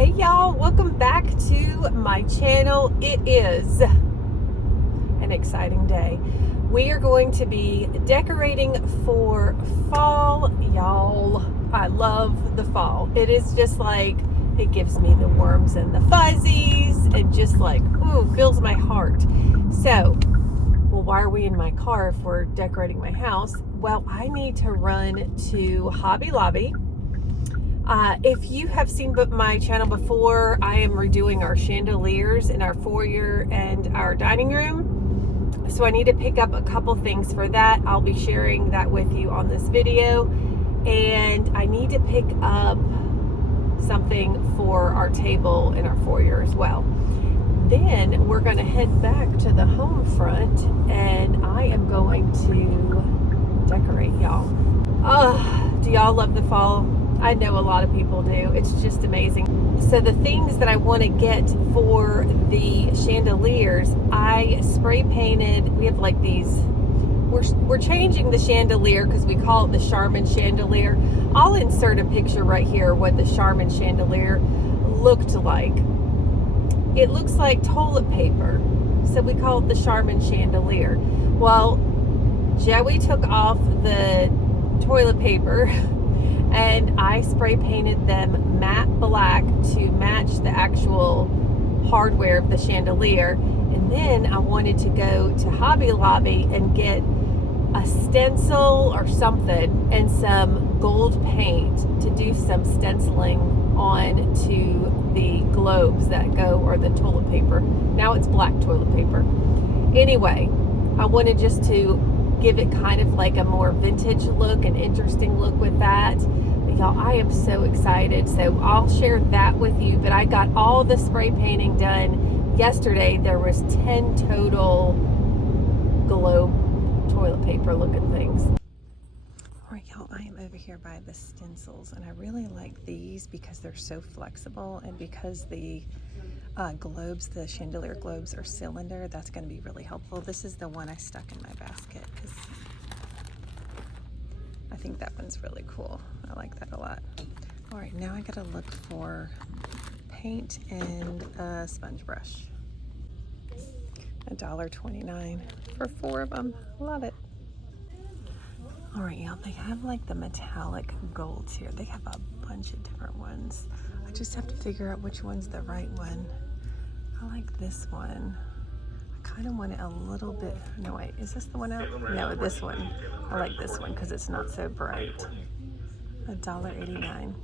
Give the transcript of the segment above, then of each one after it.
Hey y'all, welcome back to my channel. It is an exciting day. We are going to be decorating for fall, y'all. I love the fall. It is just like, it gives me the warms and the fuzzies and just like, ooh, fills my heart. So, well, why are we in my car if we're decorating my house? Well, I need to run to Hobby Lobby. If you have seen my channel before, I am redoing our chandeliers in our foyer and our dining room. So I need to pick up a couple things for that. I'll be sharing that with you on this video. And I need to pick up something for our table in our foyer as well. Then we're going to head back to the home front and I am going to decorate, y'all. Do y'all love the fall? I know a lot of people do. It's just amazing. So the things that I want to get for the chandeliers, I spray painted. We have like these, we're changing the chandelier because we call it the Charmin chandelier. I'll insert a picture right here what the Charmin chandelier looked like. It looks like toilet paper. So we call it the Charmin chandelier. Well, Joey took off the toilet paper and I spray painted them matte black to match the actual hardware of the chandelier. And then I wanted to go to Hobby Lobby and get a stencil or something and some gold paint to do some stenciling onto the globes that go, or the toilet paper. Now it's black toilet paper. Anyway, I wanted just to give it kind of like a more vintage look, an interesting look with that. But y'all, I am so excited. So I'll share that with you. But I got all the spray painting done yesterday. There was 10 total globe toilet paper looking things. All right, y'all, I am over here by the stencils, and I really like these because they're so flexible, and because the globes, the chandelier globes are cylinder, that's going to be really helpful. This is the one I stuck in my basket because I think that one's really cool. I like that a lot. All right, now I got to look for paint and a sponge brush. $1.29 for 4 of them. Love it. All right, y'all, they have like the metallic golds here. They have a bunch of different ones. I just have to figure out which one's the right one. I like this one. I kind of want it a little bit, no wait, is this the one out? No, this one. I like this one because it's not so bright. $1.89.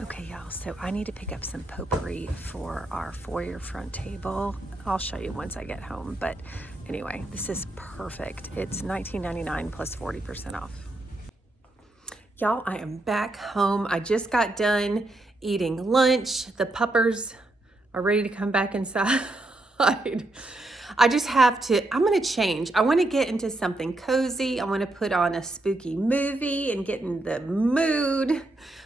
Okay, y'all, so I need to pick up some potpourri for our foyer front table. I'll show you once I get home, but anyway, this is perfect. It's $19.99 plus 40% off. Y'all, I am back home. I just got done eating lunch. The puppers are ready to come back inside. I just have to, I'm gonna change. I wanna get into something cozy. I wanna put on a spooky movie and get in the mood.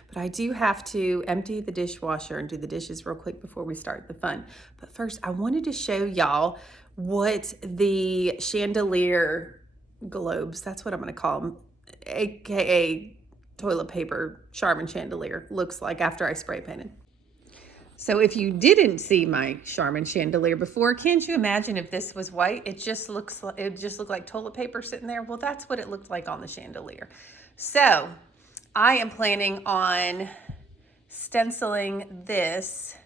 But I do have to empty the dishwasher and do the dishes real quick before we start the fun. But first, I wanted to show y'all what the chandelier globes, that's what I'm gonna call them, AKA toilet paper Charmin chandelier, looks like after I spray painted. So if you didn't see my Charmin chandelier before, can't you imagine if this was white? It just looked like toilet paper sitting there. Well, that's what it looked like on the chandelier. So I am planning on stenciling this,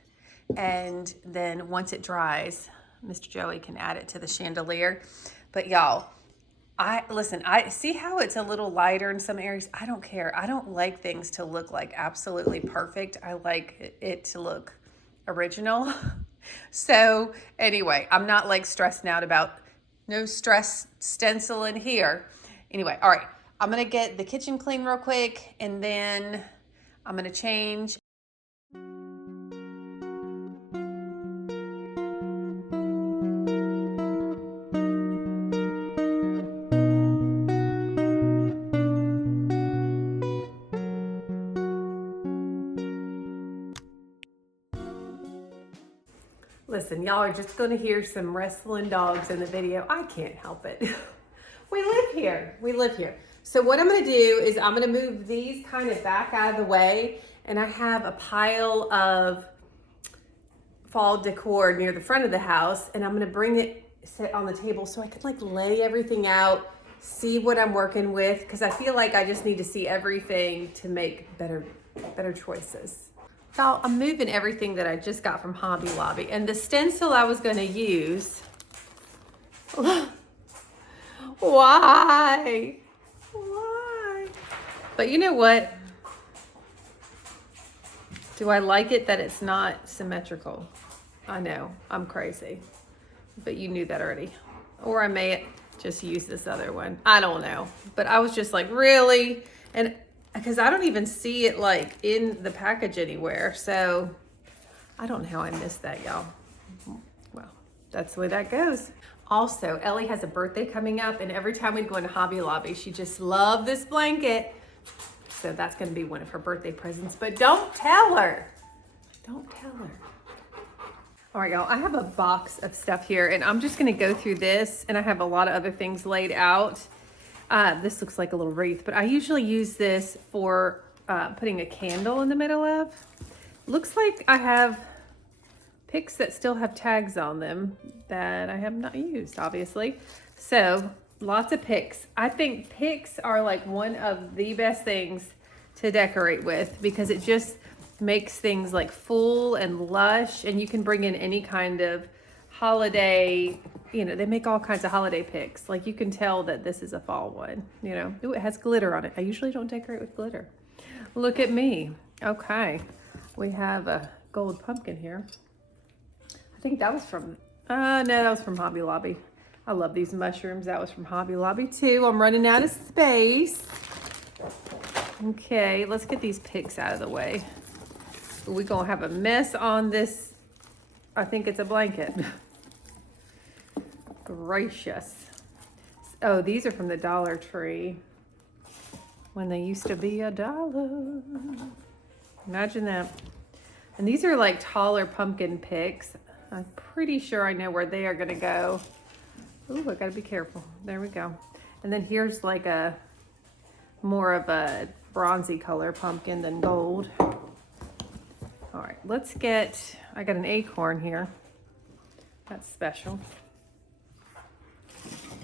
and then once it dries, Mr. Joey can add it to the chandelier. But y'all, I see how it's a little lighter in some areas. I don't care. I don't like things to look like absolutely perfect. I like it to look original. So anyway, I'm not like stressing out about no stress stencil in here. Anyway, all right, I'm gonna get the kitchen clean real quick and then I'm gonna change. Listen, y'all are just gonna hear some wrestling dogs in the video. I can't help it. We live here. So what I'm gonna do is I'm gonna move these kind of back out of the way, and I have a pile of fall decor near the front of the house, and I'm gonna bring it, sit on the table so I can like lay everything out, see what I'm working with, because I feel like I just need to see everything to make better choices. So I'm moving everything that I just got from Hobby Lobby, and the stencil I was gonna use, why? But you know what? Do I like it that it's not symmetrical? I know, I'm crazy, but you knew that already. Or I may just use this other one. I don't know, but I was just like, really? And because I don't even see it like in the package anywhere. So I don't know how I missed that, y'all. Well, that's the way that goes. Also, Ellie has a birthday coming up, and every time we'd go into Hobby Lobby, she just loved this blanket. So that's gonna be one of her birthday presents, but don't tell her. Don't tell her. All right, y'all, I have a box of stuff here, and I'm just gonna go through this, and I have a lot of other things laid out. This looks like a little wreath, but I usually use this for putting a candle in the middle of. Looks like I have picks that still have tags on them that I have not used, obviously. So lots of picks. I think picks are like one of the best things to decorate with, because it just makes things like full and lush, and you can bring in any kind of holiday, you know, they make all kinds of holiday picks. Like you can tell that this is a fall one, you know. Ooh, it has glitter on it. I usually don't decorate with glitter. Look at me. Okay, we have a gold pumpkin here. I think that was from, no, that was from Hobby Lobby. I love these mushrooms. That was from Hobby Lobby too. I'm running out of space. Okay, let's get these picks out of the way. We're gonna have a mess on this. I think it's a blanket. Gracious. Oh, these are from the Dollar Tree when they used to be $1. Imagine that. And these are like taller pumpkin picks. I'm pretty sure I know where they are gonna go. Ooh, I gotta be careful. There we go. And then here's like a more of a bronzy color pumpkin than gold. All right, let's get, I got an acorn here. That's special.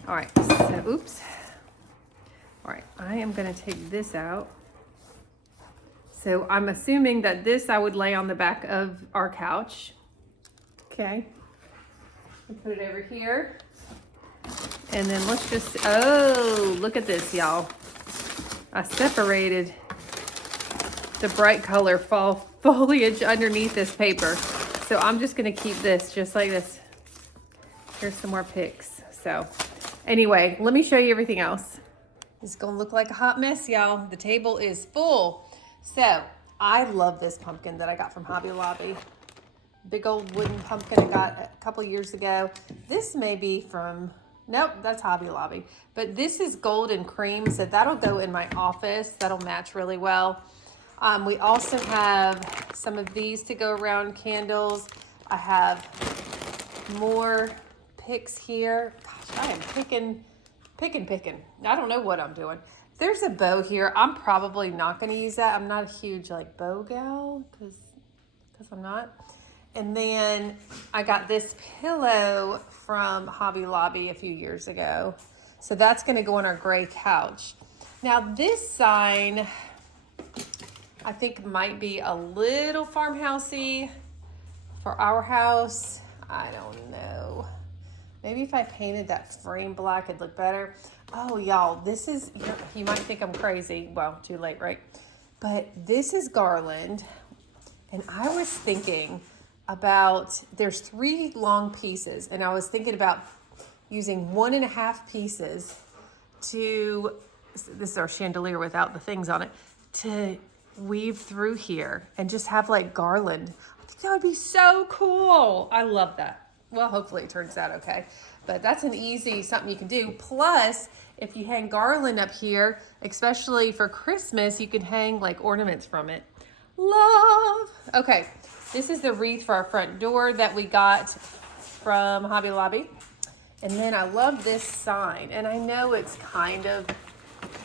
All right, so, oops. All right, I am gonna take this out. So I'm assuming that this I would lay on the back of our couch. Okay, I'll put it over here. And then let's just, oh, look at this, y'all. I separated the bright color fall foliage underneath this paper. So I'm just gonna keep this just like this. Here's some more picks. So anyway, let me show you everything else. It's gonna look like a hot mess, y'all. The table is full. So I love this pumpkin that I got from Hobby Lobby. Big old wooden pumpkin I got a couple years ago. This may be from, nope, that's Hobby Lobby. But this is golden cream, so that'll go in my office. That'll match really well. We also have some of these to go around candles. I have more picks here. Gosh, I am picking. I don't know what I'm doing. There's a bow here. I'm probably not going to use that. I'm not a huge like bow gal because I'm not. And then I got this pillow from Hobby Lobby a few years ago. So that's going to go on our gray couch. Now this sign I think might be a little farmhousey for our house. I don't know. Maybe if I painted that frame black, it'd look better. Oh, y'all, this is, you might think I'm crazy. Well, too late, right? But this is garland. And I was thinking about, there's 3 long pieces. And I was thinking about using 1.5 pieces to, this is our chandelier without the things on it, to weave through here and just have like garland. I think that would be so cool. I love that. Well, hopefully it turns out okay. But that's an easy something you can do. Plus, if you hang garland up here, especially for Christmas, you can hang like ornaments from it. Love. Okay, this is the wreath for our front door that we got from Hobby Lobby. And then I love this sign. And I know it's kind of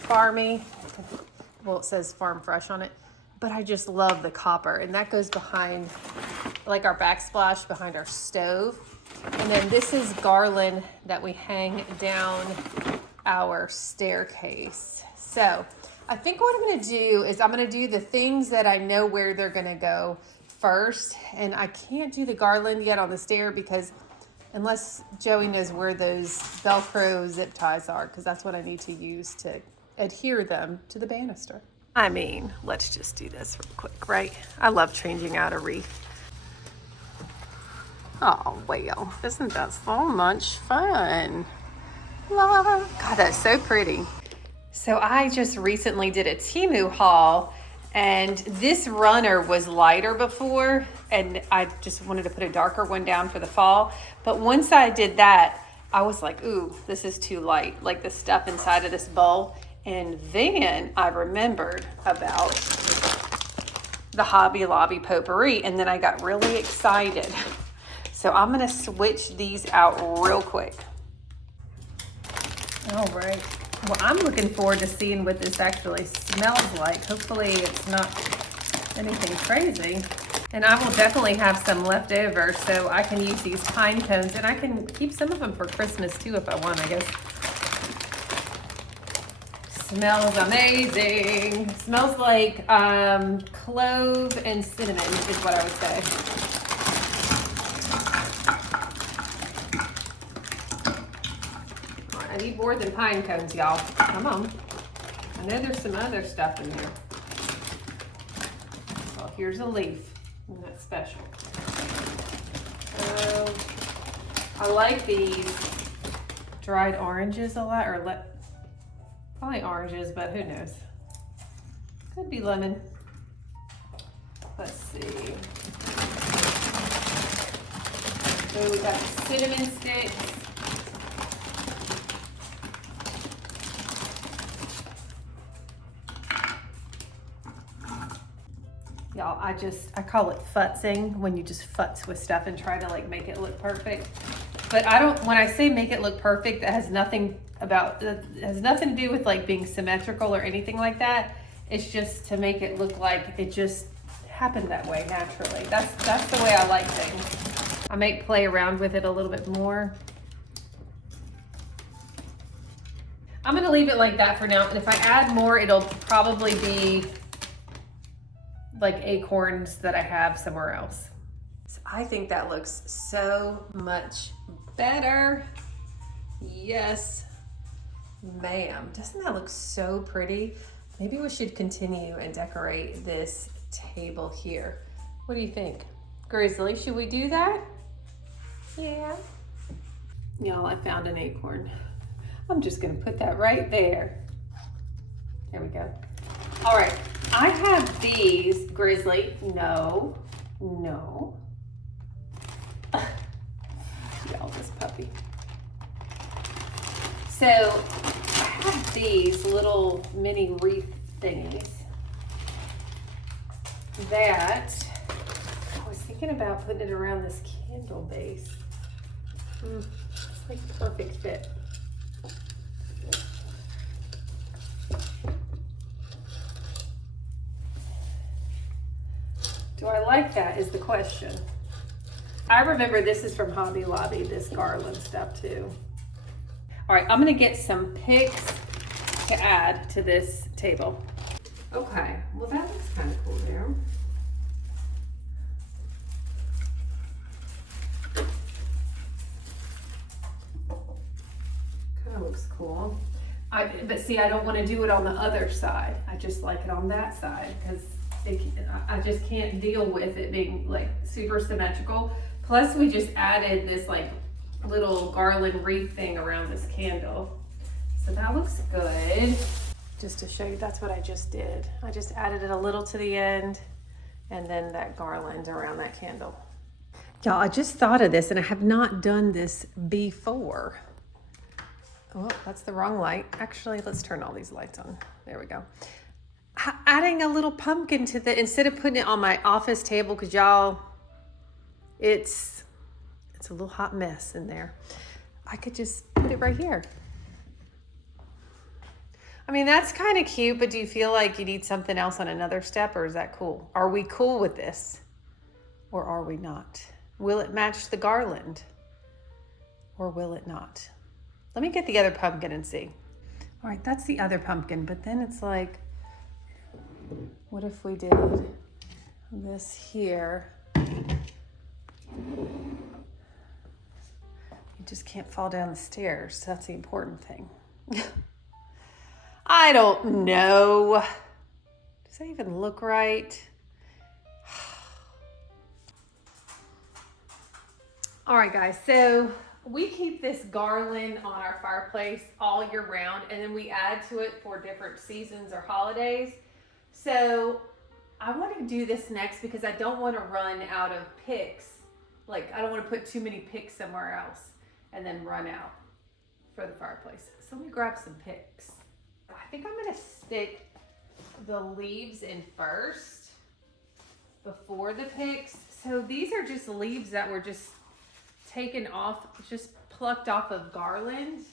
farmy. Well, it says farm fresh on it, but I just love the copper, and that goes behind like our backsplash behind our stove. And then this is garland that we hang down our staircase. So I think what I'm going to do is I'm going to do the things that I know where they're going to go first. And I can't do the garland yet on the stair because unless Joey knows where those Velcro zip ties are, because that's what I need to use to adhere them to the banister. I mean, let's just do this real quick, right? I love changing out a wreath. Oh, well, isn't that so much fun? God, that's so pretty. So I just recently did a Temu haul, and this runner was lighter before, and I just wanted to put a darker one down for the fall. But once I did that, I was like, ooh, this is too light, like the stuff inside of this bowl. And then I remembered about the Hobby Lobby potpourri, and then I got really excited. So I'm gonna switch these out real quick. All right. Well, I'm looking forward to seeing what this actually smells like. Hopefully it's not anything crazy. And I will definitely have some left over so I can use these pine cones, and I can keep some of them for Christmas too if I want, I guess. Smells amazing. Smells like clove and cinnamon is what I would say. I need more than pine cones, y'all. Come on. I know there's some other stuff in there. Well, here's a leaf, and that's special. I like these dried oranges a lot, or probably oranges, but who knows? Could be lemon. Let's see. So we got cinnamon sticks. Y'all, I call it futzing, when you just futz with stuff and try to like make it look perfect. But when I say make it look perfect, that has nothing to do with like being symmetrical or anything like that. It's just to make it look like it just happened that way naturally. That's the way I like things. I might play around with it a little bit more. I'm gonna leave it like that for now. And if I add more, it'll probably be like acorns that I have somewhere else. So I think that looks so much better. Yes, ma'am. Doesn't that look so pretty? Maybe we should continue and decorate this table here. What do you think? Grizzly, should we do that? Yeah. Y'all, I found an acorn. I'm just gonna put that right there. There we go. All right, I have these, Grizzly. No. Y'all, this puppy. So I have these little mini wreath thingies that I was thinking about putting it around this candle base. It's like the perfect fit. Do I like that is the question. I remember this is from Hobby Lobby, this garland stuff too. All right, I'm gonna get some picks to add to this table. Okay, well that looks kind of cool there. Kind of looks cool. But see, I don't want to do it on the other side. I just like it on that side because I just can't deal with it being like super symmetrical. Plus we just added this like little garland wreath thing around this candle. So that looks good. Just to show you, that's what I just did. I just added it a little to the end and then that garland around that candle. Y'all, I just thought of this and I have not done this before. Oh, that's the wrong light. Actually, let's turn all these lights on. There we go. Adding a little pumpkin to the, instead of putting it on my office table, because y'all, it's a little hot mess in there. I could just put it right here. I mean, that's kind of cute, but do you feel like you need something else on another step, or is that cool? Are we cool with this, or are we not? Will it match the garland, or will it not? Let me get the other pumpkin and see. All right, that's the other pumpkin, but then it's like, what if we did this here? You just can't fall down the stairs. That's the important thing. I don't know. Does that even look right? All right, guys, so we keep this garland on our fireplace all year round, and then we add to it for different seasons or holidays. So I want to do this next because I don't want to run out of picks. Like, I don't want to put too many picks somewhere else and then run out for the fireplace. So let me grab some picks. I think I'm going to stick the leaves in first before the picks. So these are just leaves that were just taken off, just plucked off of garland.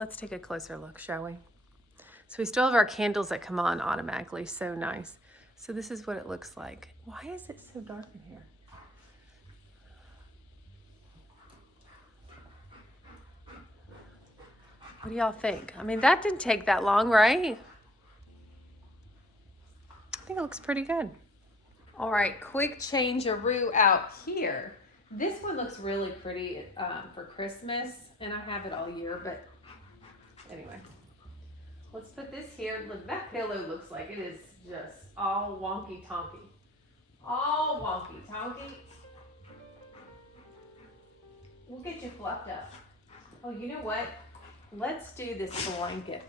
Let's take a closer look, shall we? So we still have our candles that come on automatically. So nice. So this is what it looks like. Why is it so dark in here? What do y'all think? I mean, that didn't take that long, right? I think it looks pretty good. All right, quick change-a-roo out here. This one looks really pretty for Christmas, and I have it all year, but anyway. Let's put this here. Look, that pillow looks like it is just all wonky tonky. All wonky tonky. We'll get you fluffed up. Oh, you know what? Let's do this blanket.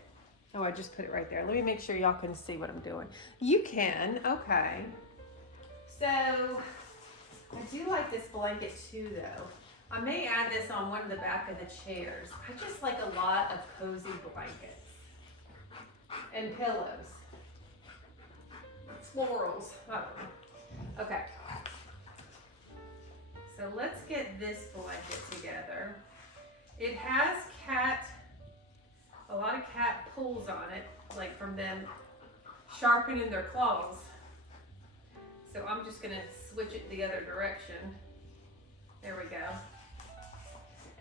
Oh, I just put it right there. Let me make sure y'all can see what I'm doing. You can, okay. So, I do like this blanket too, though. I may add this on one of the back of the chairs. I just like a lot of cozy blankets and pillows. Florals, I don't know. Okay. So let's get this blanket together. It has a lot of cat pulls on it, like from them sharpening their claws. So I'm just gonna switch it the other direction. There we go.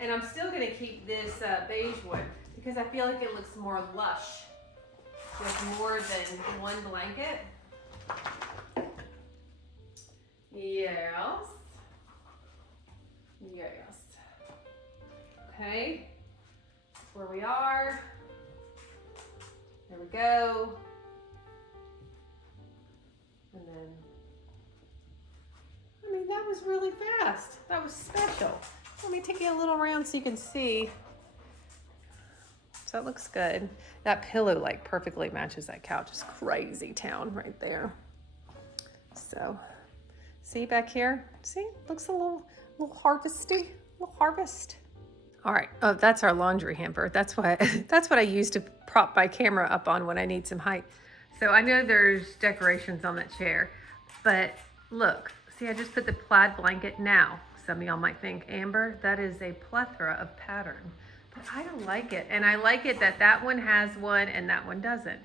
And I'm still gonna keep this beige one because I feel like it looks more lush with more than one blanket. Yes. Yes. Okay. That's where we are. There we go. And then, I mean, that was really fast. That was special. Let me take you a little around so you can see. So that looks good. That pillow like perfectly matches that couch. It's crazy town right there. So, see back here? See, looks a little harvesty, little harvest. All right, oh, that's our laundry hamper. That's what I use to prop my camera up on when I need some height. So I know there's decorations on that chair, but look, see, I just put the plaid blanket now. Some of y'all might think, Amber, that is a plethora of pattern, but I don't like it. And I like it that that one has one and that one doesn't.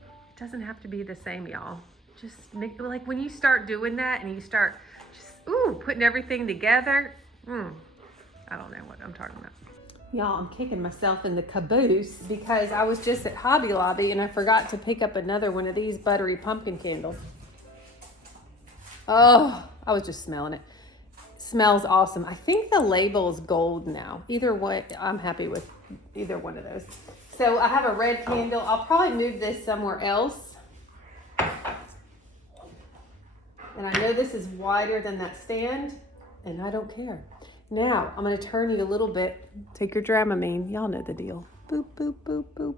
It doesn't have to be the same, y'all. Just make, like when you start doing that and you start just Ooh, putting everything together. I don't know what I'm talking about. Y'all, I'm kicking myself in the caboose because I was just at Hobby Lobby and I forgot to pick up another one of these buttery pumpkin candles. Oh, I was just smelling it. Smells awesome. I think the label is gold now. Either way, I'm happy with either one of those. So I have a red candle. I'll probably move this somewhere else. And I know this is wider than that stand, and I don't care. Now, I'm going to turn you a little bit. Take your Dramamine. Y'all know the deal. Boop, boop, boop, boop,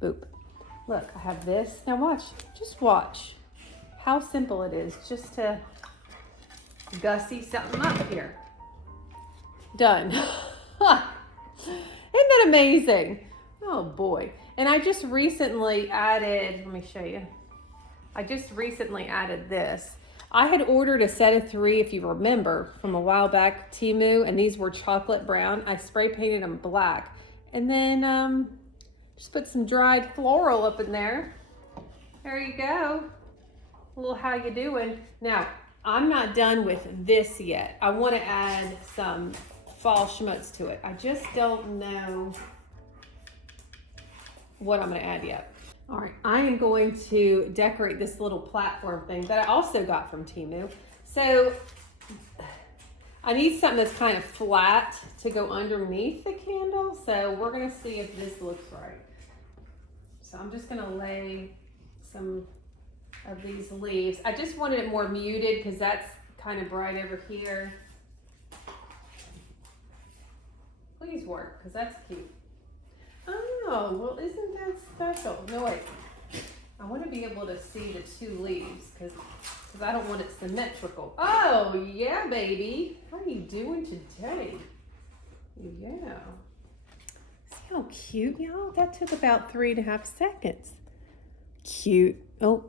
boop. Look, I have this. Now watch. Just watch how simple it is just to gussy something up here. Done. Isn't that amazing? Oh boy. And I just recently added, let me show you. I just recently added this. I had ordered a set of 3, if you remember, from a while back, Temu, and these were chocolate brown. I spray painted them black. And then just put some dried floral up in there. There you go. A little how you doing. Now, I'm not done with this yet. I want to add some fall schmutz to it. I just don't know what I'm going to add yet. All right, I am going to decorate this little platform thing that I also got from Temu. So I need something that's kind of flat to go underneath the candle. So we're going to see if this looks right. So I'm just going to lay some of these leaves. I just wanted it more muted because that's kind of bright over here. Please work, because that's cute. Oh, well, isn't that special? No, wait. I want to be able to see the 2 leaves because I don't want it symmetrical. Oh, yeah, baby. How are you doing today? Yeah. See how cute, y'all? That took about 3.5 seconds. Cute. Oh,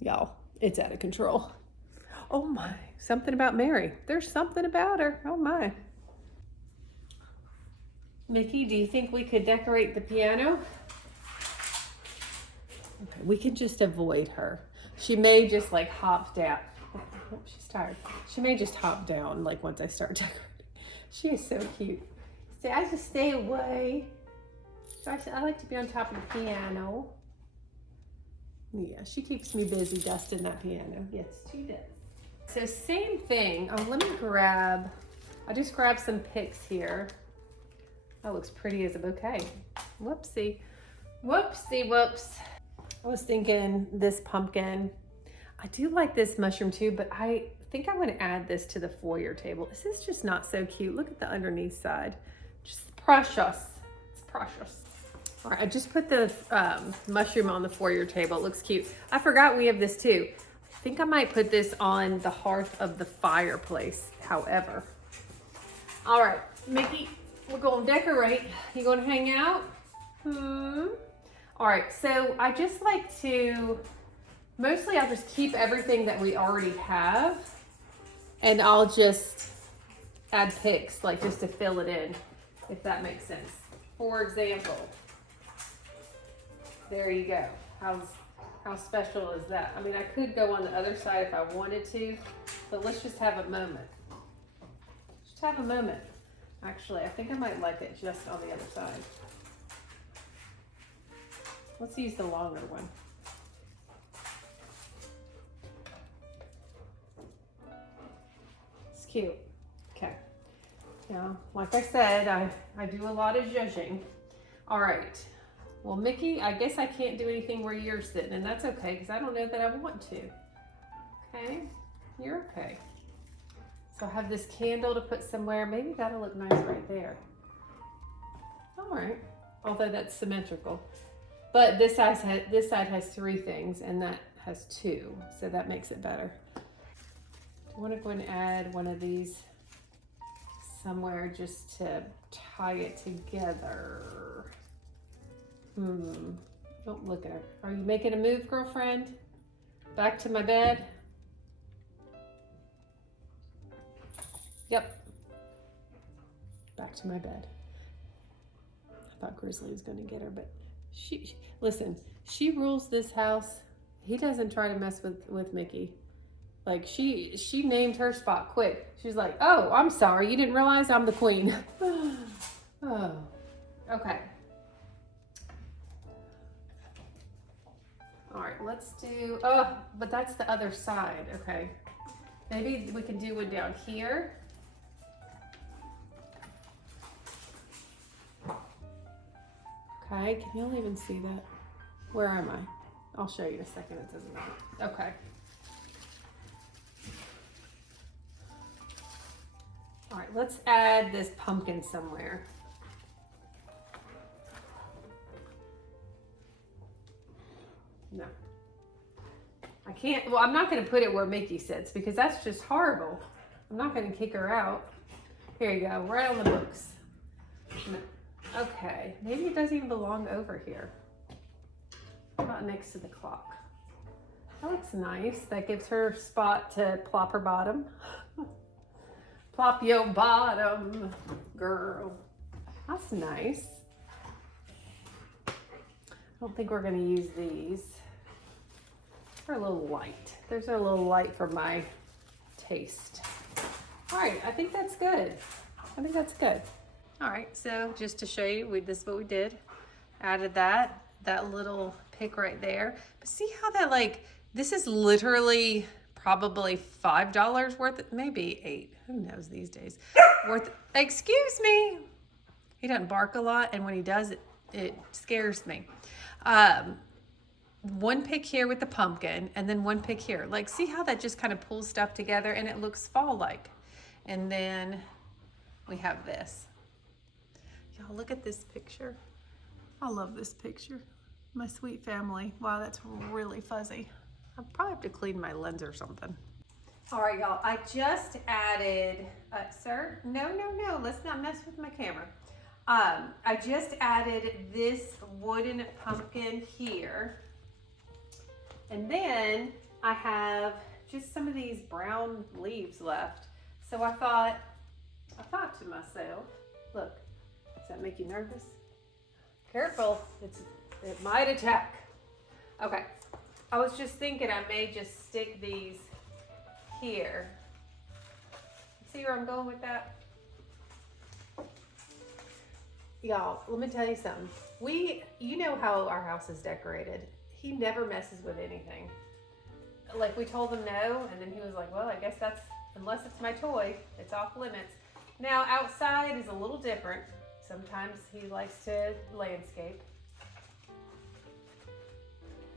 y'all, it's out of control. Oh, my. Something about Mary. There's something about her. Oh, my. Mickey, do you think we could decorate the piano? Okay, we could just avoid her. She may just like hop down. Oh, she's tired. She may just hop down like once I start decorating. She is so cute. So I just stay away. I like to be on top of the piano. Yeah, she keeps me busy dusting that piano. Yes, she does. So same thing. Oh, let me grab, I just grabbed some picks here. That looks pretty as a bouquet. Whoopsie. Whoopsie whoops. I was thinking this pumpkin. I do like this mushroom too, but I think I want to add this to the foyer table. This is just not so cute. Look at the underneath side. Just precious. It's precious. All right, I just put the mushroom on the foyer table. It looks cute. I forgot we have this too. I think I might put this on the hearth of the fireplace, however. All right, Mickey. We're going to decorate. You going to hang out? All right, so I just like to, mostly I'll just keep everything that we already have and I'll just add picks, like just to fill it in, if that makes sense. For example, there you go. How special is that? I mean, I could go on the other side if I wanted to, but let's just have a moment. Just have a moment. Actually, I think I might like it just on the other side. Let's use the longer one. It's cute. Okay. Now, like I said, I do a lot of zhuzhing. All right. Well, Mickey, I guess I can't do anything where you're sitting, and that's okay, because I don't know that I want to. Okay? You're okay. So I have this candle to put somewhere. Maybe that'll look nice right there. All right. Although that's symmetrical. But this side has 3 things and that has 2. So that makes it better. I want to go and add one of these somewhere just to tie it together. Don't look at her. Are you making a move, girlfriend? Back to my bed? Yep. Back to my bed. I thought Grizzly was going to get her, but listen, she rules this house. He doesn't try to mess with Mickey. Like she named her spot quick. She's like, oh, I'm sorry. You didn't realize I'm the queen. Oh, okay. All right, let's do, oh, but that's the other side. Okay. Maybe we can do one down here. Okay, can y'all even see that? Where am I? I'll show you in a second, it doesn't matter. Okay. All right, let's add this pumpkin somewhere. No. I can't, well, I'm not gonna put it where Mickey sits because that's just horrible. I'm not gonna kick her out. Here you go, right on the books. No. Okay, maybe it doesn't even belong over here. How about next to the clock? That looks nice. That gives her spot to plop her bottom. Plop your bottom, girl. That's nice. I don't think we're gonna use these. They're a little light. There's a little light for my taste. All right, I think that's good. I think that's good. All right, so just to show you, this is what we did. Added that little pick right there. But see how that, like, this is literally probably $5 worth, maybe $8, who knows these days, worth, excuse me. He doesn't bark a lot, and when he does, it scares me. One pick here with the pumpkin, and then one pick here. Like, see how that just kind of pulls stuff together and it looks fall-like. And then we have this. Y'all look at this picture. I love this picture. My sweet family. Wow, that's really fuzzy. I'll probably have to clean my lens or something. All right, y'all, I just added, sir, no, let's not mess with my camera. I just added this wooden pumpkin here. And then I have just some of these brown leaves left. So I thought to myself, look, does that make you nervous? Careful, it might attack. Okay, I was just thinking I may just stick these here. See where I'm going with that? Y'all, let me tell you something. You know how our house is decorated. He never messes with anything. Like, we told him no, and then he was like, well, I guess that's, unless it's my toy, it's off limits. Now, outside is a little different. Sometimes he likes to landscape.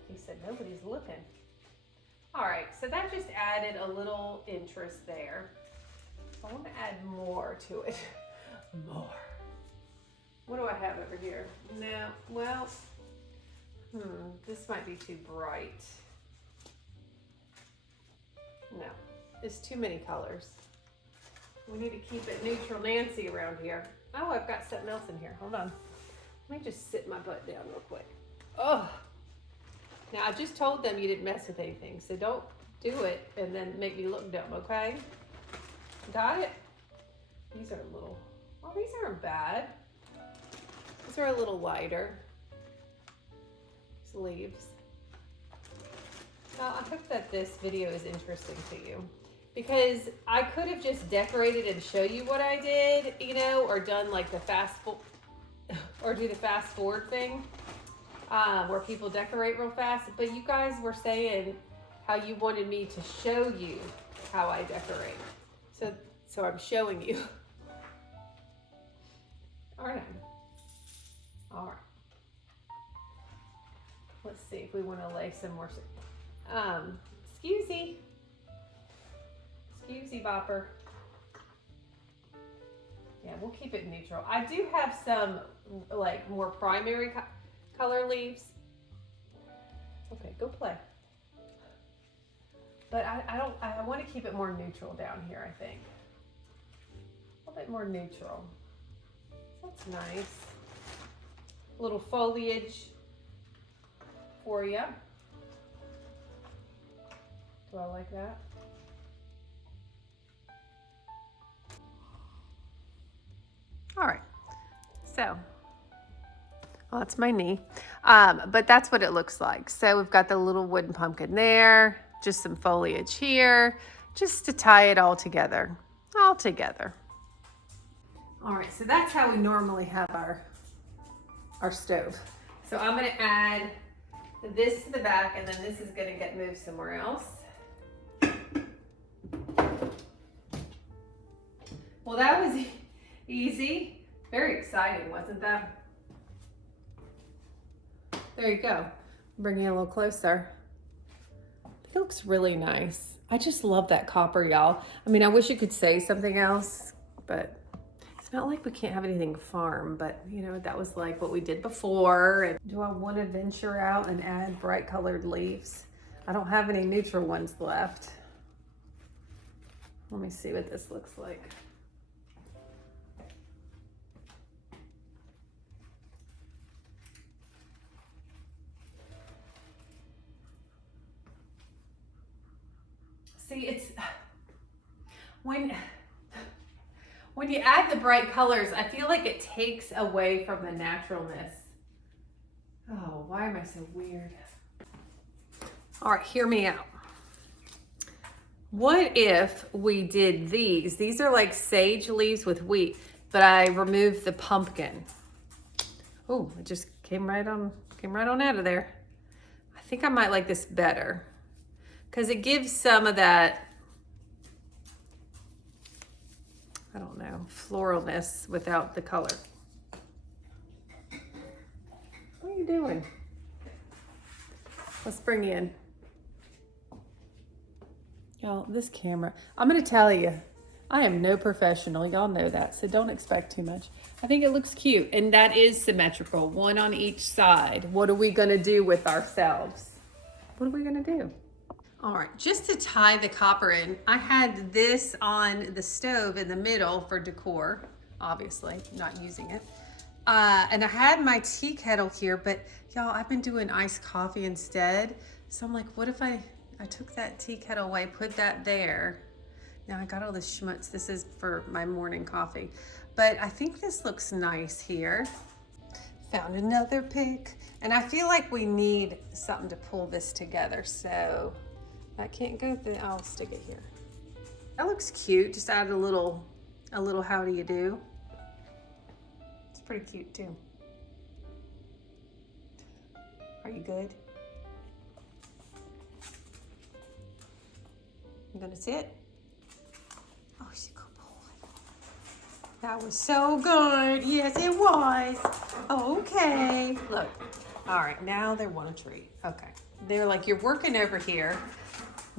He said, nobody's looking. All right, so that just added a little interest there. I want to add more to it. More. What do I have over here? No, well, this might be too bright. No, it's too many colors. We need to keep it neutral Nancy around here. Oh, I've got something else in here. Hold on. Let me just sit my butt down real quick. Oh, now I just told them you didn't mess with anything, so don't do it and then make me look dumb, okay? Got it? These are a little, oh, these aren't bad. These are a little lighter. These leaves. Now, I hope that this video is interesting to you, because I could have just decorated and show you what I did, you know, or done like the do the fast forward thing, where people decorate real fast. But you guys were saying how you wanted me to show you how I decorate. So I'm showing you. Aren't I? All right. Let's see if we want to lay some more. Excusey bopper. Yeah, we'll keep it neutral. I do have some like more primary color leaves. Okay, go play. But I want to keep it more neutral down here, I think. A little bit more neutral. That's nice. A little foliage for you. Do I like that? All right, so, well, that's my knee, but that's what it looks like. So we've got the little wooden pumpkin there. just some foliage here, just to tie it all together. All right, so that's how we normally have our stove. So I'm gonna add this to the back, and then this is gonna get moved somewhere else. Well, that was easy. Very exciting, wasn't that? There you go. Bring you a little closer. It looks really nice. I just love that copper, y'all. I mean, I wish you could say something else, but it's not like we can't have anything farm, but you know, that was like what we did before. And do I want to venture out and add bright colored leaves? I don't have any neutral ones left. Let me see what this looks like. See, it's when you add the bright colors, I feel like it takes away from the naturalness. Oh, why am I so weird? All right, hear me out. What if we did these? These are like sage leaves with wheat, but I removed the pumpkin. Oh, it just came right on out of there. I think I might like this better, because it gives some of that, I don't know, floralness without the color. What are you doing? Let's bring in. Y'all, this camera, I'm gonna tell you, I am no professional. Y'all know that, so don't expect too much. I think it looks cute, and that is symmetrical, one on each side. What are we gonna do with ourselves? What are we gonna do? All right, just to tie the copper in, I had this on the stove in the middle for decor, obviously, not using it. And I had my tea kettle here, but y'all, I've been doing iced coffee instead. So I'm like, what if I took that tea kettle away, put that there. Now I got all this schmutz. This is for my morning coffee. But I think this looks nice here. Found another pick. And I feel like we need something to pull this together, so that can't go through. I'll stick it here. That looks cute. Just add a little how do you do. It's pretty cute too. Are you good? You gonna sit? Oh, she's a good boy. That was so good. Yes, it was. Okay. Look. All right, now they want a treat. Okay. They're like, you're working over here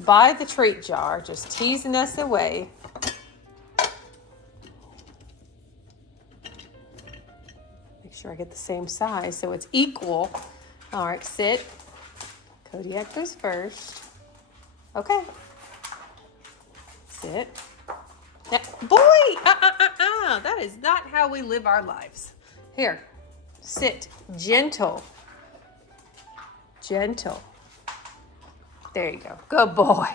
by the treat jar, just teasing us away. Make sure I get the same size so it's equal. All right, sit. Kodiak goes first. Okay. Sit. Now, boy, that is not how we live our lives. Here, sit. Gentle. Gentle. There you go. Good boy. I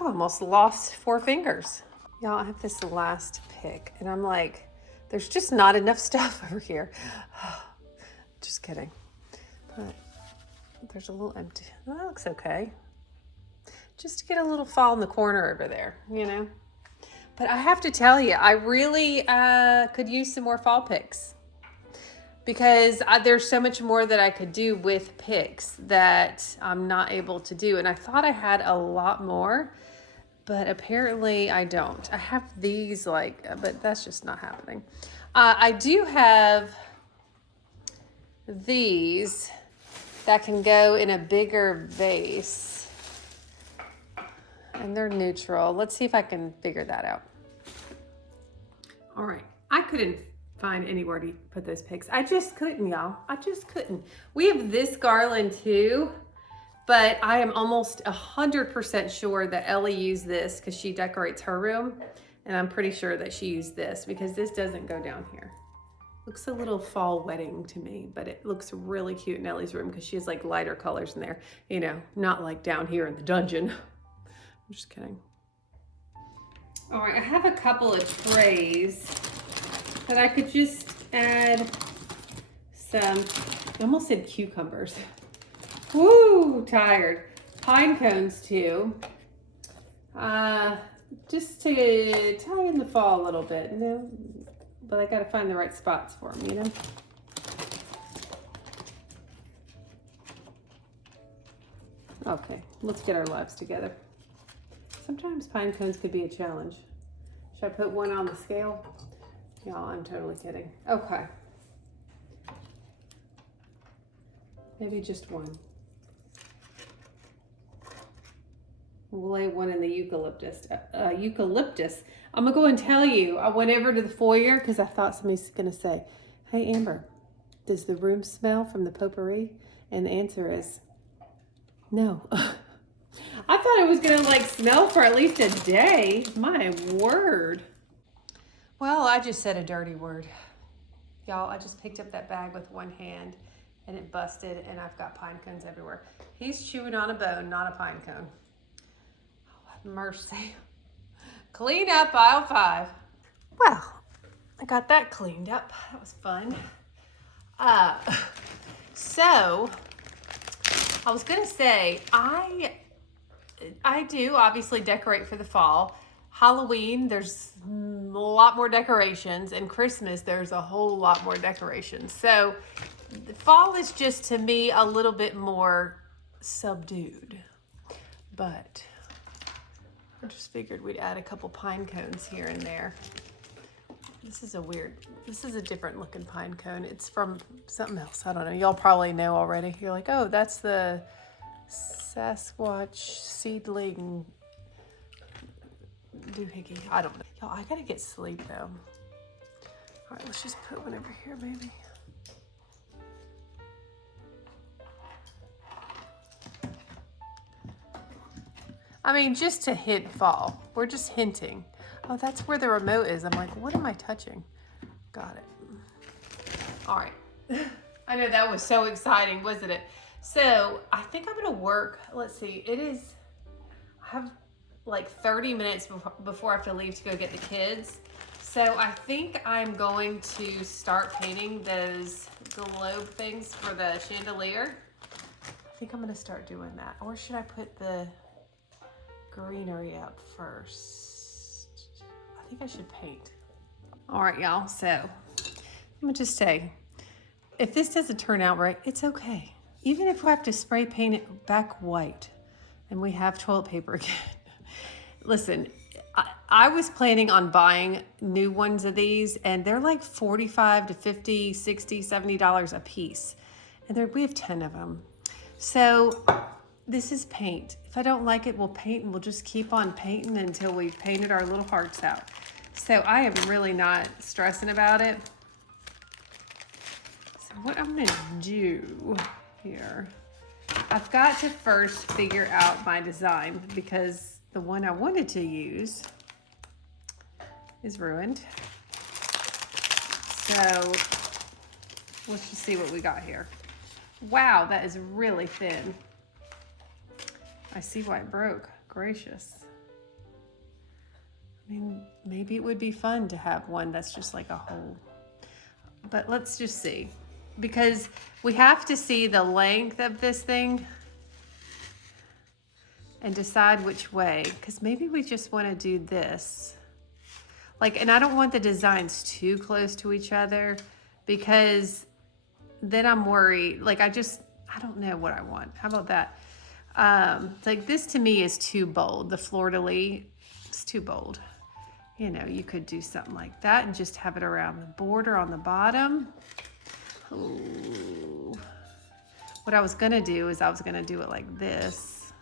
almost lost 4 fingers. Y'all, I have this last pick, and I'm like, there's just not enough stuff over here. Just kidding. But there's a little empty. Oh, that looks okay. Just to get a little fall in the corner over there, you know? But I have to tell you, I really could use some more fall picks, because there's so much more that I could do with picks that I'm not able to do. And I thought I had a lot more, but apparently I don't. I have these but that's just not happening. I do have these that can go in a bigger vase, and they're neutral. Let's see if I can figure that out. All right, I couldn't find anywhere to put those picks. I just couldn't, y'all. I just couldn't. We have this garland too, but I am almost 100% sure that Ellie used this because she decorates her room, and I'm pretty sure that she used this because this doesn't go down here. Looks a little fall wedding to me, but it looks really cute in Ellie's room because she has like lighter colors in there, you know, not like down here in the dungeon. I'm just kidding. All right, I have a couple of trays that I could just add some, I almost said cucumbers. Woo, tired. pine cones too. Just to tie in the fall a little bit, but I gotta find the right spots for them, Okay, let's get our lives together. Sometimes pine cones could be a challenge. Should I put one on the scale? Y'all, I'm totally kidding. Okay. Maybe just one. We'll lay one in the eucalyptus. I'm gonna go and tell you, I went over to the foyer because I thought somebody's gonna say, hey Amber, does the room smell from the potpourri? And the answer is no. I thought it was gonna like smell for at least a day. My word. Well, I just said a dirty word. Y'all, I just picked up that bag with one hand and it busted and I've got pine cones everywhere. He's chewing on a bone, not a pine cone. Oh, mercy. Clean up aisle 5. Well, I got that cleaned up. That was fun. So I was gonna say, I do obviously decorate for the fall. Halloween, there's a lot more decorations, and Christmas, there's a whole lot more decorations. So the fall is just, to me, a little bit more subdued. But I just figured we'd add a couple pine cones here and there. This is a different looking pine cone. It's from something else. I don't know. Y'all probably know already. You're like, oh, that's the Sasquatch seedling doohickey. I don't know. Y'all, I gotta get sleep though. All right, let's just put one over here, maybe. I mean, just to hint fall. We're just hinting. Oh, that's where the remote is. I'm like, what am I touching? Got it. All right. I know that was so exciting, wasn't it? So I think I'm gonna work, let's see, I have like 30 minutes before I have to leave to go get the kids. So I think I'm going to start painting those globe things for the chandelier. I think I'm gonna start doing that. Or should I put the greenery up first? I think I should paint. All right, y'all, so I'm gonna just say, if this doesn't turn out right, it's okay. Even if we have to spray paint it back white and we have toilet paper again. Listen, I was planning on buying new ones of these and they're like $45 to $50, $60, $70 a piece. And we have 10 of them. So this is paint. If I don't like it, we'll paint and we'll just keep on painting until we've painted our little hearts out. So I am really not stressing about it. So what I'm gonna do here, I've got to first figure out my design because the one I wanted to use is ruined. So let's just see what we got here. Wow, that is really thin. I see why it broke. Gracious. I mean, maybe it would be fun to have one that's just like a hole. But let's just see. Because we have to see the length of this thing and decide which way. Because maybe we just want to do this. Like, and I don't want the designs too close to each other because then I'm worried. Like, I don't know what I want. How about that? Like this to me is too bold. The fleur-de-lis, it's too bold. You know, you could do something like that and just have it around the border on the bottom. Ooh. What I was gonna do is I was gonna do it like this.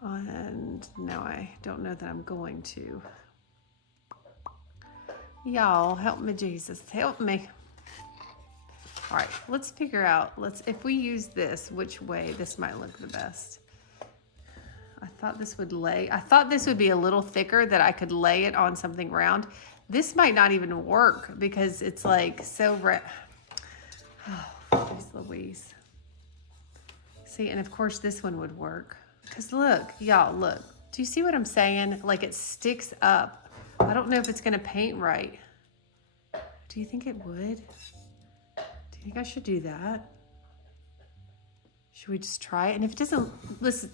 And now I don't know that I'm going to. Y'all, help me, Jesus, help me. All right, let's figure out, if we use this, which way this might look the best. I thought this would be a little thicker that I could lay it on something round. This might not even work because it's like so red. Oh, jeez Louise. See, and of course this one would work. Because look, y'all, look. Do you see what I'm saying? Like it sticks up. I don't know if it's gonna paint right. Do you think it would? Do you think I should do that? Should we just try it? And if it doesn't, listen,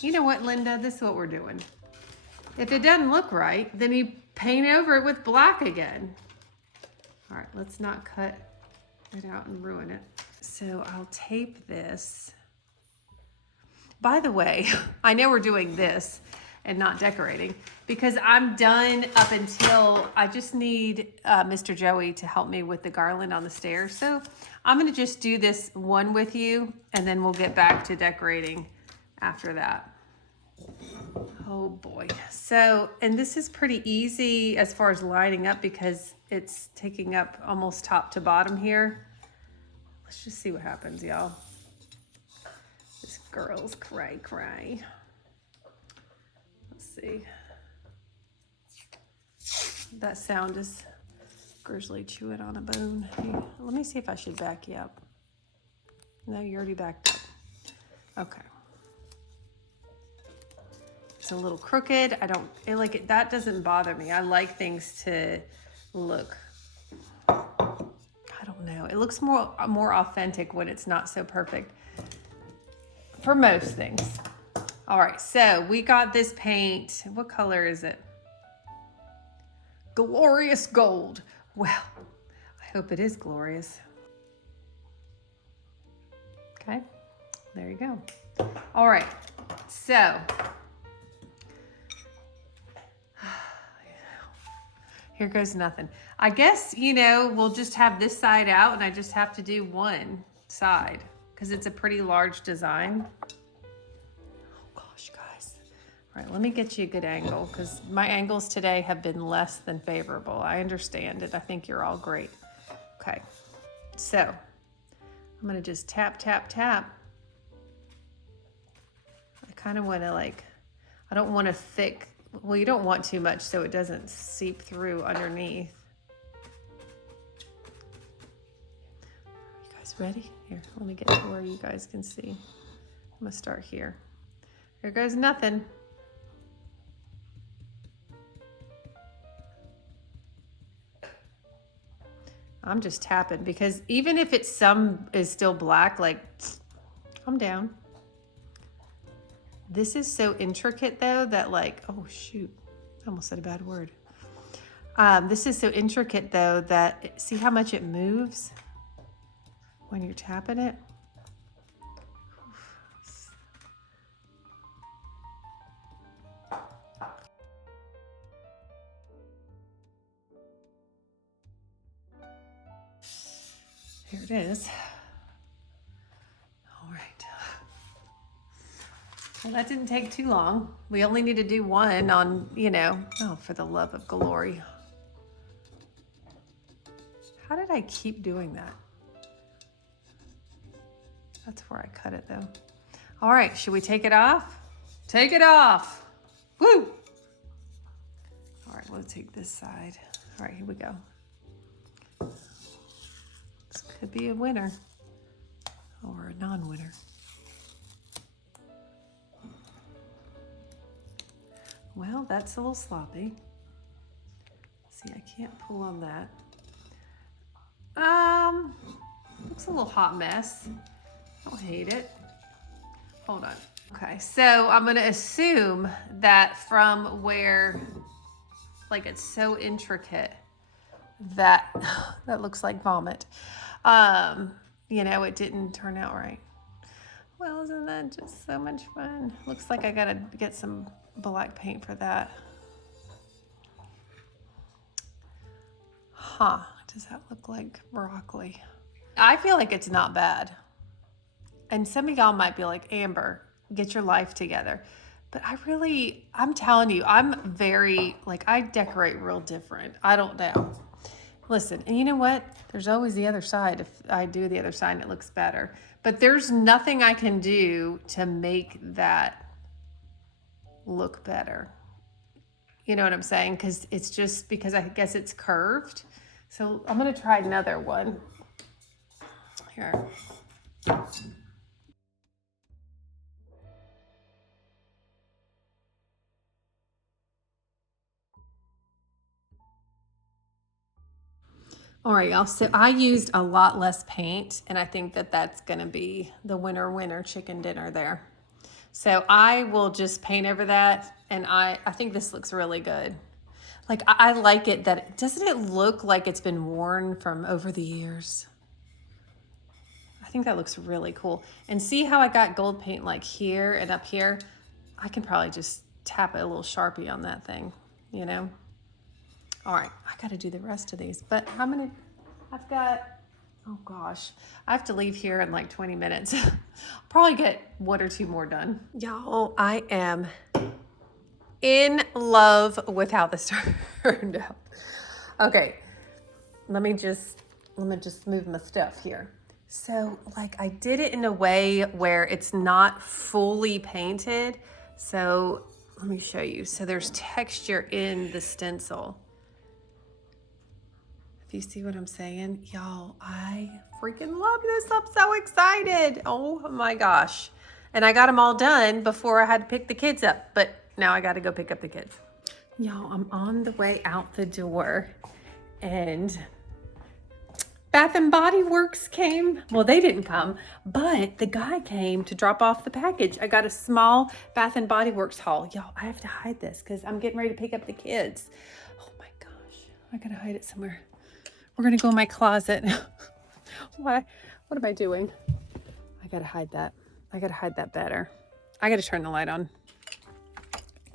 you know what, Linda, this is what we're doing. If it doesn't look right, then you paint over it with black again. All right, let's not cut it out and ruin it. So I'll tape this. By the way, I know we're doing this and not decorating because I'm done up until I just need Mr. Joey to help me with the garland on the stairs. So I'm gonna just do this one with you and then we'll get back to decorating after that. Oh boy. So, and this is pretty easy as far as lining up because it's taking up almost top to bottom here. Let's just see what happens, y'all. This girl's cray. Let's see. That sound is Grizzly chewing on a bone. Hey, let me see if I should back you up. No, you already backed up. Okay. It's a little crooked. I don't like it. That doesn't bother me. I like things to look, I don't know. It looks more authentic when it's not so perfect for most things. All right, so we got this paint. What color is it? Glorious gold. Well, I hope it is glorious. Okay, there you go. All right, so here goes nothing. I guess, you know, we'll just have this side out and I just have to do one side because it's a pretty large design. Oh gosh, guys. All right, let me get you a good angle because my angles today have been less than favorable. I understand it. I think you're all great. Okay, so I'm gonna just tap, tap, tap. I kind of want to like, I don't want a thick, well, you don't want too much so it doesn't seep through underneath. You guys ready? Here, let me get to where you guys can see. I'm gonna start here. Here goes nothing. I'm just tapping because even if it's some is still black, like, calm down. This is so intricate though that like, oh shoot, I almost said a bad word. This is so intricate though that, see how much it moves when you're tapping it? Here it is. All right. Well, that didn't take too long. We only need to do one on, you know, oh, for the love of glory. How did I keep doing that? That's where I cut it though. All right, should we take it off? Take it off. Woo! All right, we'll take this side. All right, here we go. This could be a winner or a non-winner. Well, that's a little sloppy. See, I can't pull on that. Looks a little hot mess. Don't hate it. Hold on. Okay, so I'm gonna assume that from where, like it's so intricate that, that looks like vomit. You know, it didn't turn out right. Well, isn't that just so much fun? Looks like I gotta get some black paint for that. Huh, does that look like broccoli? I feel like it's not bad. And some of y'all might be like, Amber, get your life together. But I'm telling you, I'm very, like, I decorate real different. I don't know. Listen, and you know what? There's always the other side. If I do the other side, it looks better. But there's nothing I can do to make that look better. You know what I'm saying? Because it's just because I guess it's curved. So I'm going to try another one. Here. All right, y'all, so I used a lot less paint, and I think that that's gonna be the winner chicken dinner there. So I will just paint over that, and I think this looks really good. Like, I like it that, doesn't it look like it's been worn from over the years? I think that looks really cool. And see how I got gold paint like here and up here? I can probably just tap a little Sharpie on that thing, you know? All right, I gotta do the rest of these, but how many? I've got, oh gosh, I have to leave here in like 20 minutes. I'll probably get 1 or 2 more done. Y'all, I am in love with how this turned out. Okay, let me just move my stuff here. So like I did it in a way where it's not fully painted. So let me show you. So there's texture in the stencil. If you see what I'm saying, y'all, I freaking love this. I'm so excited. Oh my gosh. And I got them all done before I had to pick the kids up, but now I got to go pick up the kids. Y'all, I'm on the way out the door and Bath and Body Works came. Well, they didn't come, but the guy came to drop off the package. I got a small Bath and Body Works haul. Y'all, I have to hide this because I'm getting ready to pick up the kids. Oh my gosh, I gotta hide it somewhere. We're gonna go in my closet. Why? What am I doing? I gotta hide that. I gotta hide that better. I gotta turn the light on.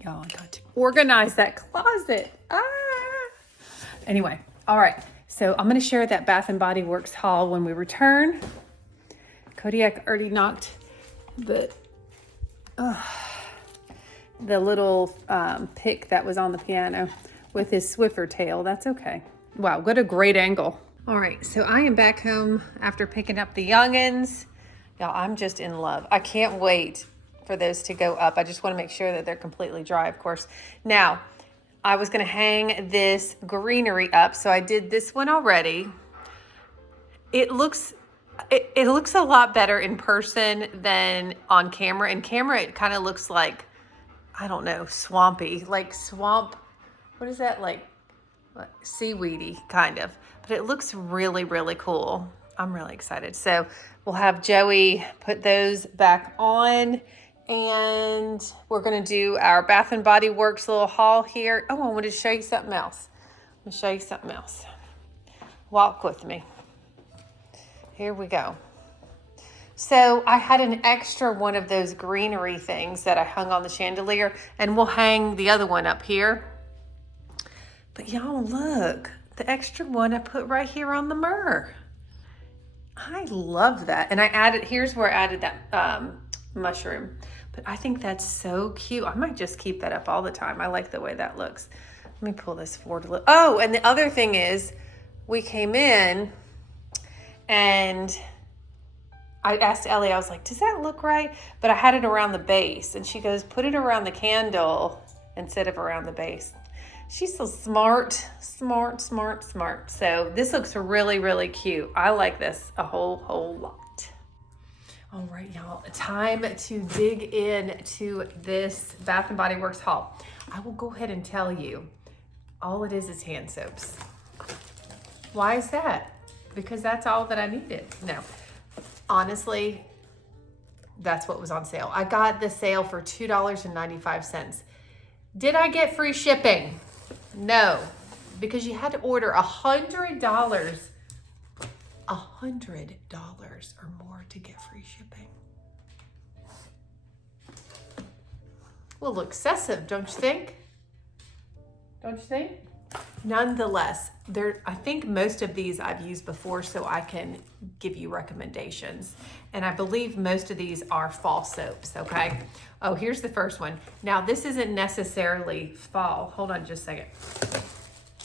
Y'all, I got to organize that closet. Ah! Anyway, all right. So I'm gonna share that Bath and Body Works haul when we return. Kodiak already knocked the little pick that was on the piano with his Swiffer tail. That's okay. Wow, what a great angle. All right, so I am back home after picking up the youngins. Y'all, I'm just in love. I can't wait for those to go up. I just want to make sure that they're completely dry, of course. Now, I was going to hang this greenery up, so I did this one already. It looks a lot better in person than on camera. In camera, it kind of looks like, I don't know, swampy, like swamp. What is that, like seaweedy kind of? But it looks really, really cool. I'm really excited. So we'll have Joey put those back on. And we're gonna do our Bath and Body Works little haul here. Oh, I wanted to show you something else. Let me show you something else. Walk with me. Here we go. So I had an extra one of those greenery things that I hung on the chandelier, and we'll hang the other one up here. But y'all look, the extra one I put right here on the mirror. I love that. And I added, here's where I added that mushroom. But I think that's so cute. I might just keep that up all the time. I like the way that looks. Let me pull this forward a little. Oh, and the other thing is, we came in and I asked Ellie, I was like, does that look right? But I had it around the base. And she goes, put it around the candle instead of around the base. She's so smart. So this looks really, really cute. I like this a whole lot. All right, y'all, time to dig into this Bath and Body Works haul. I will go ahead and tell you, all it is hand soaps. Why is that? Because that's all that I needed. No, honestly, that's what was on sale. I got the sale for $2.95. Did I get free shipping? No, because you had to order $100 or more to get free shipping. A little excessive, don't you think? Nonetheless, I think most of these I've used before, so I can give you recommendations. And I believe most of these are fall soaps, okay? Oh, here's the first one. Now, this isn't necessarily fall. Hold on just a second.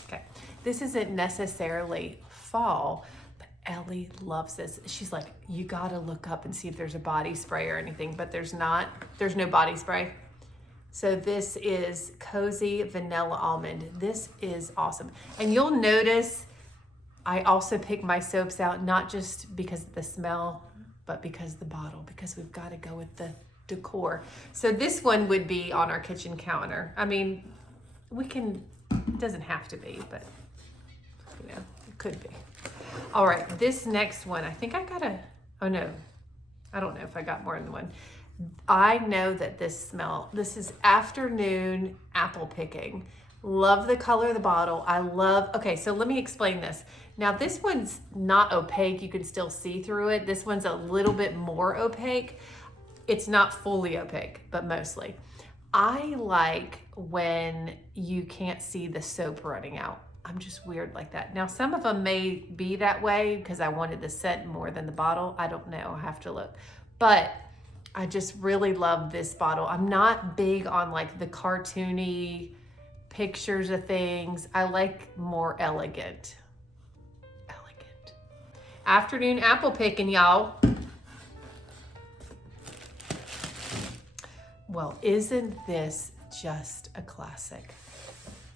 Okay, this isn't necessarily fall, but Ellie loves this. She's like, you gotta look up and see if there's a body spray or anything, but there's not. There's no body spray. So this is Cozy Vanilla Almond. This is awesome. And you'll notice I also pick my soaps out, not just because of the smell, but because of the bottle, because we've got to go with the decor. So this one would be on our kitchen counter. I mean, we can, it doesn't have to be, but you know, It could be. All right, this next one, I think I got oh no, I don't know if I got more than one. I know that this is afternoon apple picking. Love the color of the bottle. Okay, so let me explain this. Now this one's not opaque. You can still see through it. This one's a little bit more opaque. It's not fully opaque, but mostly. I like when you can't see the soap running out. I'm just weird like that. Now some of them may be that way because I wanted the scent more than the bottle. I don't know, I have to look. But I just really love this bottle. I'm not big on like the cartoony pictures of things. I like more elegant. Afternoon apple picking, y'all. Well, isn't this just a classic?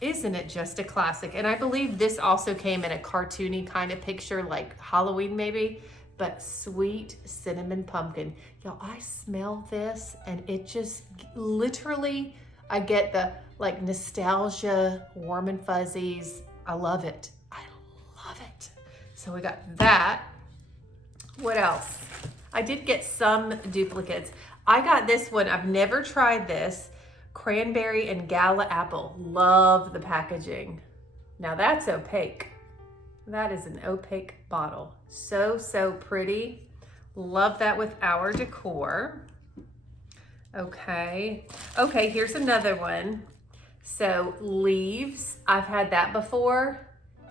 Isn't it just a classic? And I believe this also came in a cartoony kind of picture, like Halloween maybe, but sweet cinnamon pumpkin. Y'all, I smell this and it just literally, I get the like nostalgia, warm and fuzzies. I love it. I love it. So we got that. What else? I did get some duplicates. I got this one. I've never tried this. Cranberry and Gala apple. Love the packaging. Now that's opaque. That is an opaque bottle. So, so pretty. Love that with our decor. Okay. Okay, here's another one. So leaves, I've had that before.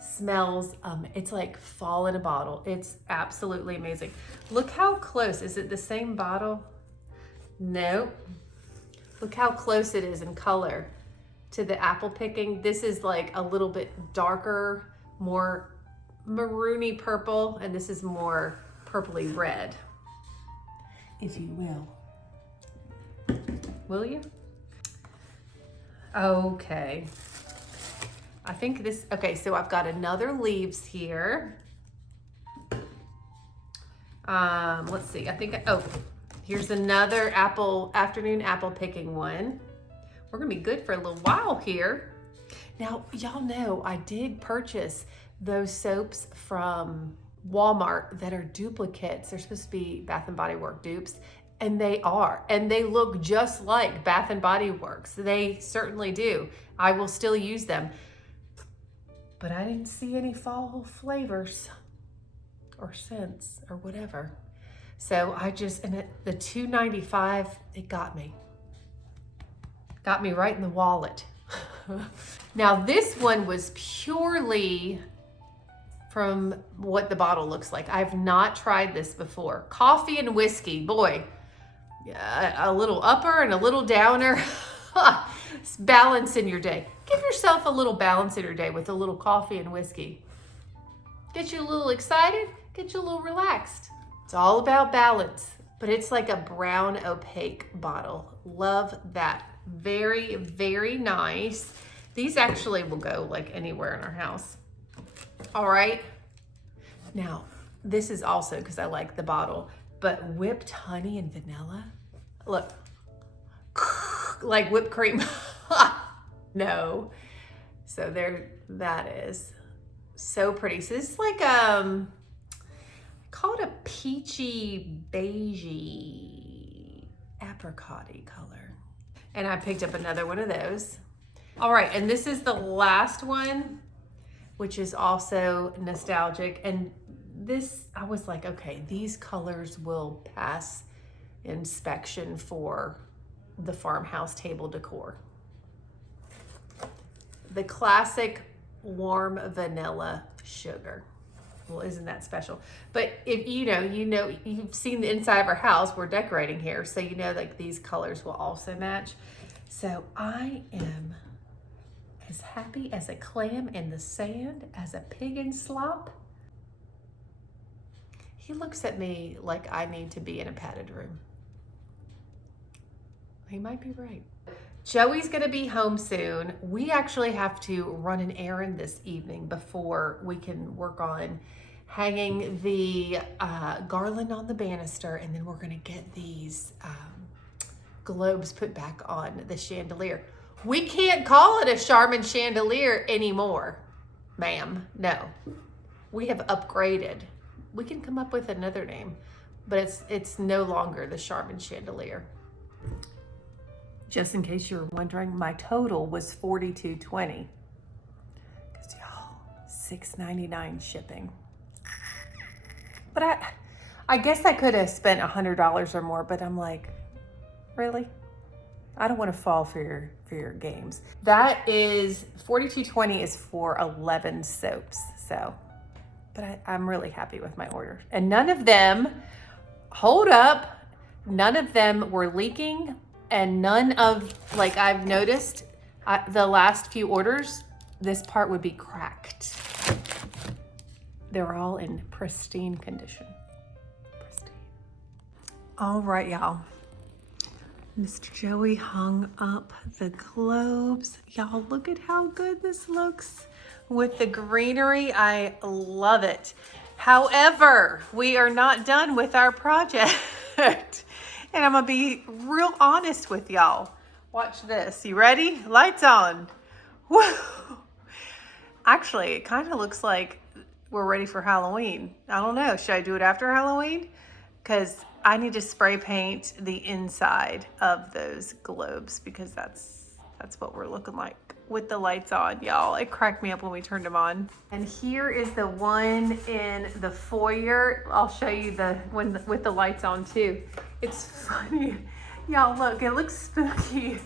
Smells, it's like fall in a bottle. It's absolutely amazing. Look how close, is it the same bottle? No. Look how close it is in color to the apple picking. This is like a little bit darker, more maroony purple, and this is more purpley red, if you will. Will you? Okay. I think this, okay, so I've got another leaves here. Let's see, I think, here's another afternoon apple picking one. We're gonna be good for a little while here. Now, y'all know I did purchase those soaps from Walmart that are duplicates. They're supposed to be Bath and Body Works dupes, and they are. And they look just like Bath and Body Works. They certainly do. I will still use them. But I didn't see any fall flavors or scents or whatever. So I just, and the $2.95, it got me. Got me right in the wallet. Now this one was purely from what the bottle looks like. I've not tried this before. Coffee and whiskey, boy, a little upper and a little downer. Balance in your day. Give yourself a little balance in your day with a little coffee and whiskey. Get you a little excited, get you a little relaxed. It's all about balance, but it's like a brown opaque bottle. Love that. Very, very nice. These actually will go like anywhere in our house. All right. Now, this is also because I like the bottle, but whipped honey and vanilla. Look, like whipped cream. No. So there, that is so pretty. So this is like, call it a peachy, beigey, apricot-y color. And I picked up another one of those. All right, and this is the last one, which is also nostalgic. And this, I was like, okay, these colors will pass inspection for the Farmhouse Table decor. The classic warm vanilla sugar. Well, isn't that special? But if you know, you've seen the inside of our house, we're decorating here, so you know like these colors will also match. So I am as happy as a clam in the sand, as a pig in slop. He looks at me like I need to be in a padded room. He might be right. Joey's gonna be home soon. We actually have to run an errand this evening before we can work on hanging the garland on the banister, and then we're gonna get these globes put back on the chandelier. We can't call it a Charmin chandelier anymore, ma'am, no. we have upgraded. We can come up with another name, but it's no longer the Charmin Chandelier. Just in case you were wondering, my total was $42.20. Cause y'all, $6.99 shipping. But I guess I could have spent $100 or more, but I'm like, really? I don't want to fall for your games. That is $42.20 is for 11 soaps. So, but I'm really happy with my order. And none of them, hold up, none of them were leaking, and none of, like I've noticed, the last few orders, this part would be cracked. They're all in pristine condition. Pristine. All right, y'all. Mr. Joey hung up the globes. Y'all, look at how good this looks with the greenery. I love it. However, we are not done with our project. And I'm gonna be real honest with y'all. Watch this. You ready? Lights on. Woo! Actually, it kind of looks like we're ready for Halloween. I don't know. Should I do it after Halloween? Because I need to spray paint the inside of those globes, because that's what we're looking like with the lights on, y'all. It cracked me up when we turned them on. And here is the one in the foyer. I'll show you the one with the lights on too. It's funny. Y'all, look, it looks spooky.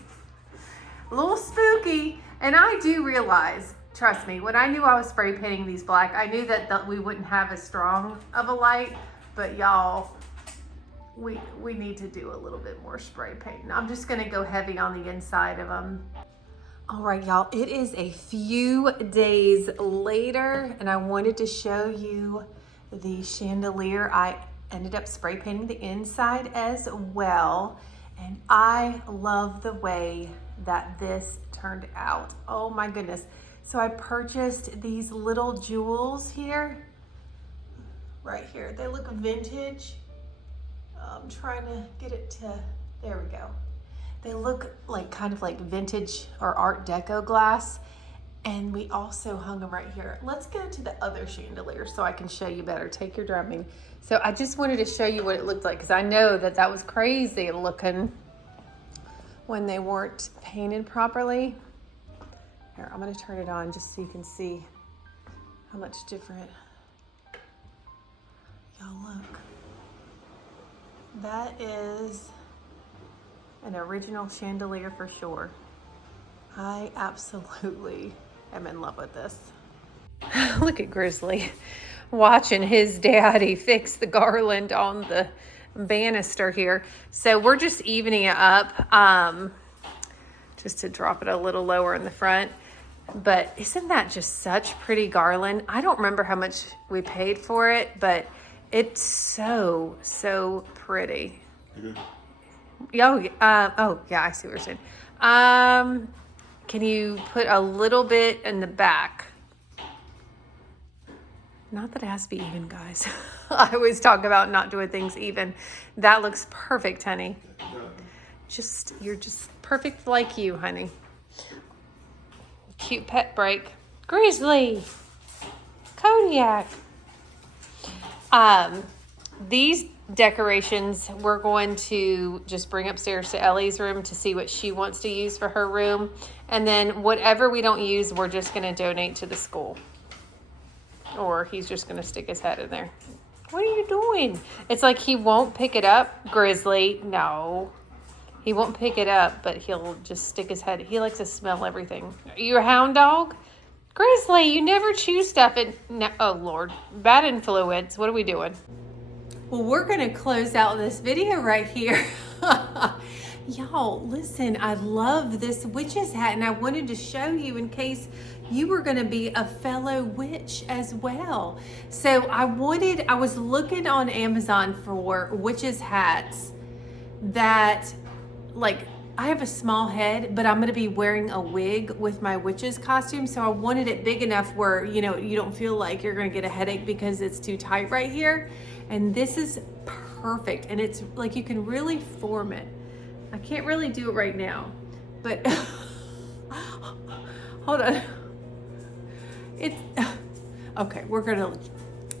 A little spooky. And I do realize, trust me, when I knew I was spray painting these black, I knew that we wouldn't have as strong of a light, but y'all, we need to do a little bit more spray paint. I'm just gonna go heavy on the inside of them. All right, y'all, it is a few days later, and I wanted to show you the chandelier. I ended up spray painting the inside as well, and I love the way that this turned out. Oh my goodness. So I purchased these little jewels here, right here. They look vintage. I'm trying to get it to, there we go. They look like kind of like vintage or Art Deco glass. And we also hung them right here. Let's go to the other chandelier so I can show you better. Take your drumming. So I just wanted to show you what it looked like, because I know that was crazy looking when they weren't painted properly. Here, I'm gonna turn it on just so you can see how much different. Y'all look. That is an original chandelier for sure. I absolutely am in love with this. Look at Grizzly watching his daddy fix the garland on the banister here. So we're just evening it up, just to drop it a little lower in the front. But isn't that just such pretty garland? I don't remember how much we paid for it, but it's so pretty. Oh, yeah, I see what you're saying. Can you put a little bit in the back? Not that it has to be even, guys. I always talk about not doing things even. That looks perfect, honey. You're just perfect like you, honey. Cute pet break. Grizzly. Kodiak. These decorations we're going to just bring upstairs to Ellie's room to see what she wants to use for her room. And then whatever we don't use, we're just going to donate to the school. Or he's just going to stick his head in there. What are you doing? It's like he won't pick it up, Grizzly. No. He won't pick it up, but he'll just stick his head. He likes to smell everything. Are you a hound dog? Grizzly, you never chew stuff. Oh, Lord. Bad influence. What are we doing? Well, we're going to close out this video right here. Y'all, listen, I love this witch's hat, and I wanted to show you in case you were going to be a fellow witch as well. So I was looking on Amazon for witch's hats that, like, I have a small head, but I'm going to be wearing a wig with my witch's costume. So I wanted it big enough where, you know, you don't feel like you're going to get a headache because it's too tight right here. And this is perfect. And it's like, you can really form it. I can't really do it right now, but hold on. It's okay. We're going to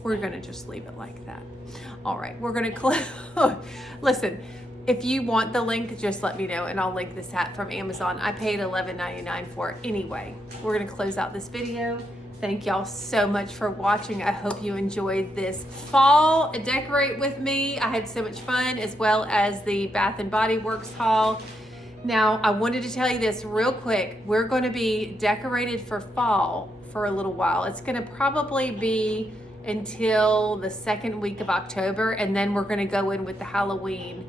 we're gonna just leave it like that. All right, we're gonna close. Listen, if you want the link, just let me know and I'll link this hat from Amazon. I paid $11.99 for it anyway. We're gonna close out this video. Thank y'all so much for watching. I hope you enjoyed this fall decorate with me. I had so much fun, as well as the Bath and Body Works haul. Now, I wanted to tell you this real quick. We're going to be decorated for fall for a little while. It's going to probably be until the second week of October, and then we're going to go in with the Halloween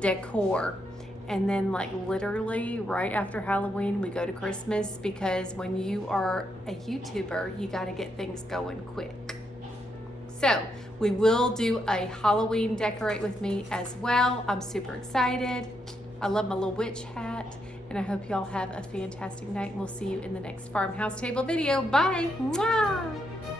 decor. And then, like, literally right after Halloween, we go to Christmas, because when you are a YouTuber, you got to get things going quick. So we will do a Halloween decorate with me as well. I'm super excited. I love my little witch hat, and I hope y'all have a fantastic night, and we'll see you in the next Farmhouse Table video. Bye. Mwah.